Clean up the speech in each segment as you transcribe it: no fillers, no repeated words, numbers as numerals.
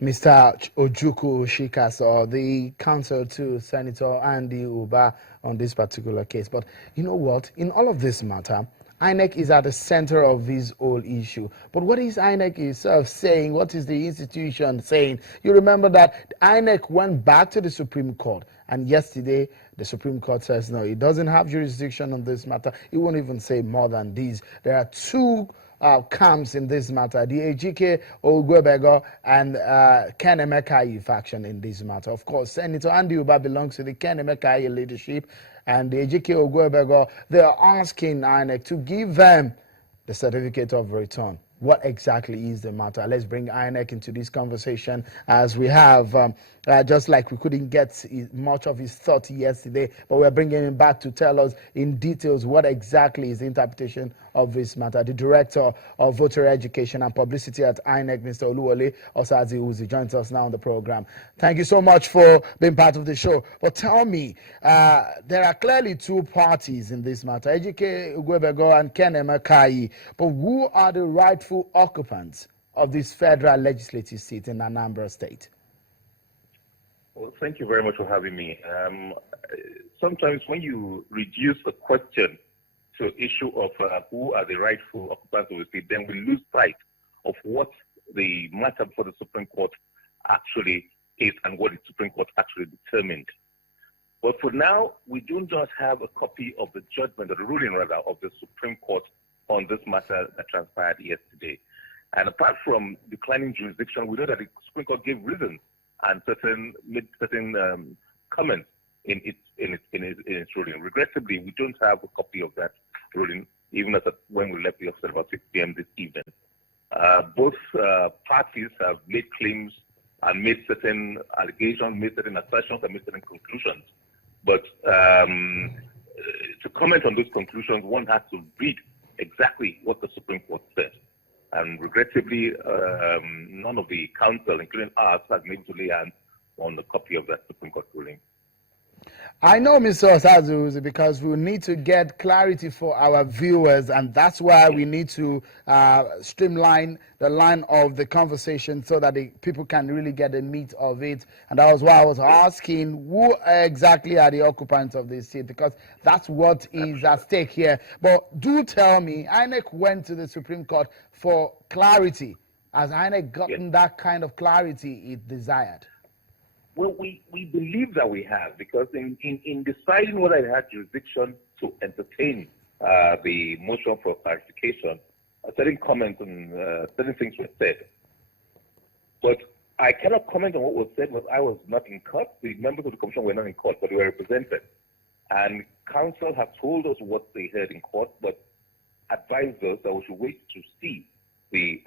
Mr. Ojukwu Shikaso, the counsel to Senator Andy Uba on this particular case. But you know what? In all of this matter, INEC is at the center of this whole issue. But what is INEC itself saying? What is the institution saying? You remember that INEC went back to the Supreme Court, and yesterday the Supreme Court says no, it doesn't have jurisdiction on this matter. It won't even say more than these. There are two camps in this matter, the Ejike Ogwebego and Ken Emekayi faction in this matter. Of course, Senator Andy Uba belongs to the Ken Emekayi leadership, and the Ejike Ogwebego, they are asking INEC to give them the certificate of return. What exactly is the matter? Let's bring INEC into this conversation, as we have, just like we couldn't get much of his thought yesterday, but we're bringing him back to tell us in details what exactly is the interpretation of this matter. The Director of Voter Education and Publicity at INEC, Mr. Oluwole Osazi Uzi, joins us now on the program. Thank you so much for being part of the show. But tell me, there are clearly two parties in this matter, Ejike Ugwebego and Ken Emekayi, but who are the rightful occupants of this federal legislative seat in Anambra State? Well, thank you very much for having me. Sometimes when you reduce the question to issue of who are the rightful occupants of the seat, then we lose sight of what the matter before the Supreme Court actually is and what the Supreme Court actually determined. But for now, we do not have a copy of the judgment, or the ruling rather, of the Supreme Court on this matter that transpired yesterday. And apart from declining jurisdiction, we know that the Supreme Court gave reasons and made certain comments in its ruling. Regrettably, we don't have a copy of that ruling, even when we left the office at about 6 p.m. this evening. Both parties have made claims and made certain allegations, made certain assertions, and made certain conclusions. But to comment on those conclusions, one has to read exactly what the Supreme Court said. And regrettably, none of the counsel, including us, has been able to lay hands on a copy of that Supreme Court ruling. I know, Mr. Osazu, because we need to get clarity for our viewers, and that's why we need to streamline the line of the conversation so that the people can really get the meat of it. And that was why I was asking, who exactly are the occupants of this seat? Because that's what is at stake here. But do tell me, INEC went to the Supreme Court for clarity. Has INEC gotten that kind of clarity it desired? Well, we believe that we have, because in deciding whether it had jurisdiction to entertain the motion for clarification, certain comments and certain things were said. But I cannot comment on what was said because I was not in court. The members of the commission were not in court, but they were represented. And counsel have told us what they heard in court, but advised us that we should wait to see the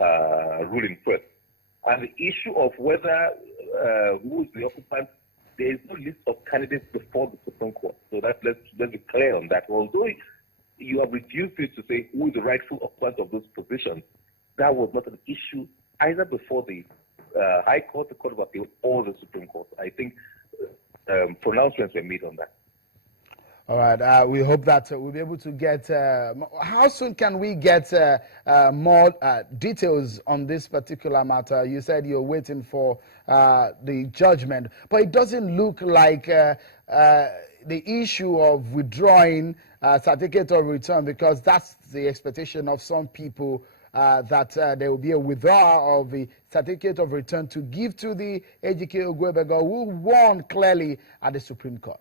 ruling first. And the issue of whether who is the occupant, there is no list of candidates before the Supreme Court. So let's be clear on that. Although you have reduced it to say who is the rightful occupant of those positions, that was not an issue either before the High Court, the Court of Appeal, or the Supreme Court. I think pronouncements were made on that. All right. We hope that we'll be able to get. How soon can we get more details on this particular matter? You said you're waiting for the judgment, but it doesn't look like the issue of withdrawing certificate of return, because that's the expectation of some people, that there will be a withdrawal of the certificate of return to give to the Ejike Ogwebego, who won clearly at the Supreme Court.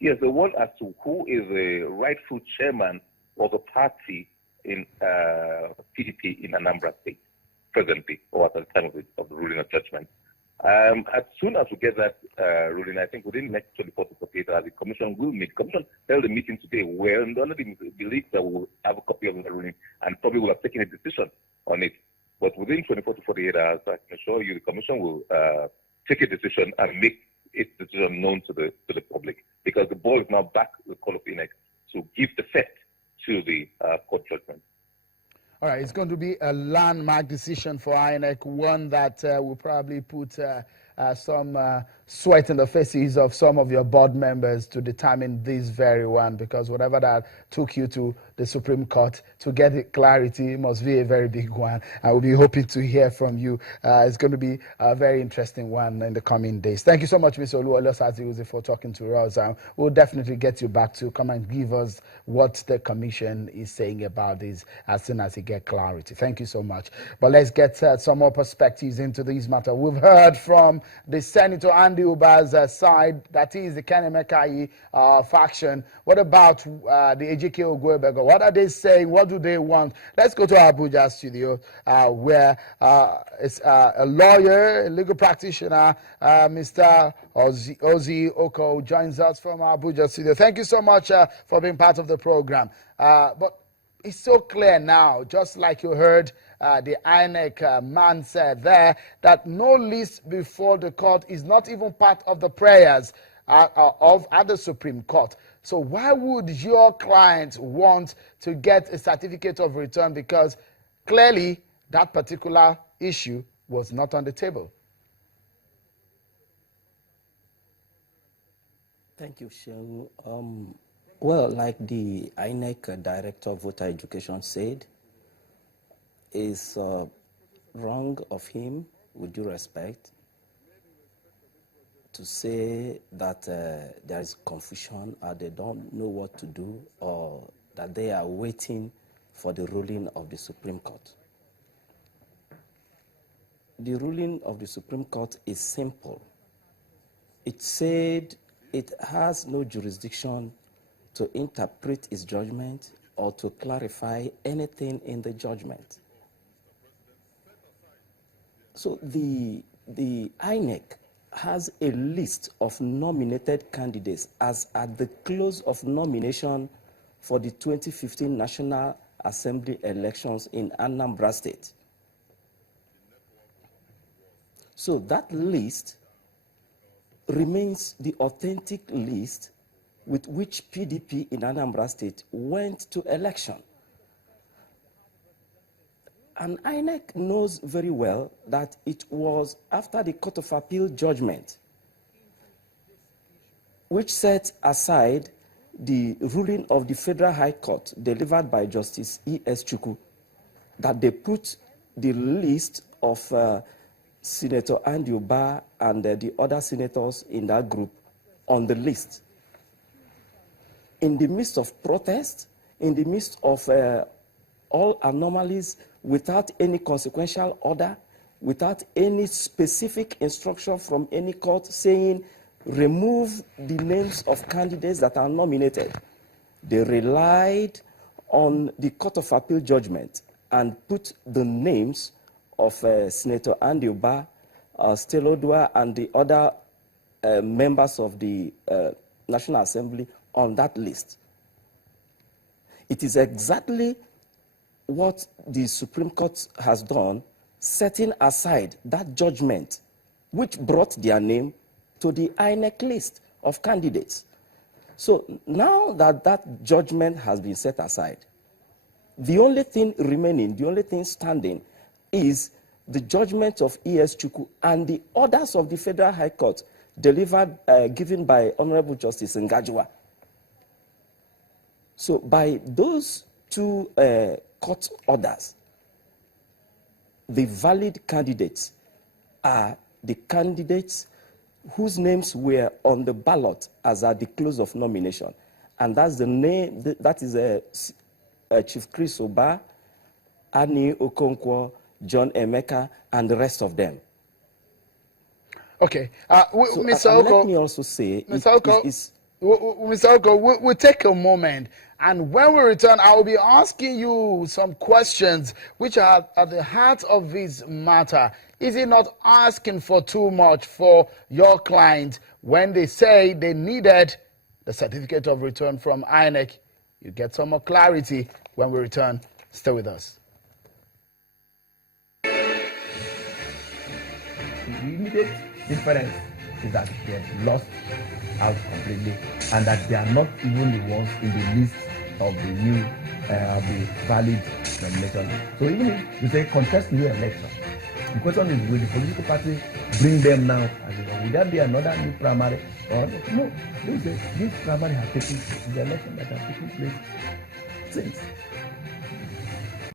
Yes, the one as to who is the rightful chairman of the party in PDP in Anambra State, presently, or at the time of the ruling of judgment. As soon as we get that ruling, I think within the next 24 to 48 hours, the commission will meet. The commission held a meeting today where none of the believe that we will have a copy of the ruling and probably will have taken a decision on it. But within 24 to 48 hours, I can assure you the commission will take a decision and make its decision known to the public, because the ball is now back to the Court of INEC to give effect to the court judgment. All right, it's going to be a landmark decision for INEC, one that will probably put some sweat in the faces of some of your board members to determine this very one, because whatever that took you to the Supreme Court to get clarity must be a very big one. I will be hoping to hear from you. It's going to be a very interesting one in the coming days. Thank you so much, Mr. Oluwole, for talking to us. We'll definitely get you back to come and give us what the commission is saying about this as soon as you get clarity. Thank you so much. But let's get some more perspectives into this matter. We've heard from the Senator Andy Uba's side, that is the Kenemekai faction. What about the Ejike Ogwebego? What are they saying? What do they want? Let's go to Abuja studio where it's a lawyer, a legal practitioner, Mr. Ozzy Oko joins us from Abuja studio. Thank you so much for being part of the program. But it's so clear now, just like you heard the INEC man said there, that no list before the court is not even part of the prayers at the Supreme Court. So why would your client want to get a certificate of return? Because clearly that particular issue was not on the table. Thank you, Shehu. Well, like the INEC Director of Voter Education said, is wrong of him, with due respect, to say that there is confusion or they don't know what to do or that they are waiting for the ruling of the Supreme Court. The ruling of the Supreme Court is simple. It said it has no jurisdiction to interpret its judgment or to clarify anything in the judgment. So the INEC has a list of nominated candidates as at the close of nomination for the 2015 National Assembly elections in Anambra State. So that list remains the authentic list with which PDP in Anambra State went to election. And INEC knows very well that it was after the Court of Appeal judgment, which set aside the ruling of the Federal High Court delivered by Justice E.S. that they put the list of Senator Andy Uba and the other senators in that group on the list. In the midst of protest, in the midst of all anomalies, without any consequential order, without any specific instruction from any court saying remove the names of candidates that are nominated. They relied on the Court of Appeal judgment and put the names of Senator Andy Uba, Stelodua, and the other members of the National Assembly on that list. It is exactly what the Supreme Court has done, setting aside that judgment which brought their name to the INEC list of candidates. So now that that judgment has been set aside, the only thing remaining, the only thing standing is the judgment of E.S. Chukwu and the orders of the Federal High Court delivered, given by Honorable Justice Ngajwa. So by those two court orders, the valid candidates are the candidates whose names were on the ballot as at the close of nomination. And that's the name, that is Chief Chris Oba, Annie Okonkwo, John Emeka, and the rest of them. Okay. So, Mr. Oko, let me also say, Mr. Oko, we'll take a moment, and when we return, I will be asking you some questions which are at the heart of this matter. Is it not asking for too much for your client when they say they needed the certificate of return from INEC? You get some more clarity when we return. Stay with us. The immediate difference is that they have lost out completely, and that they are not even the ones in the list of the new, the valid nomination. So even if you say contest new election, the question is, will the political party bring them now? Will there be another new primary? Or no? This primary has taken place, the election that has taken place things.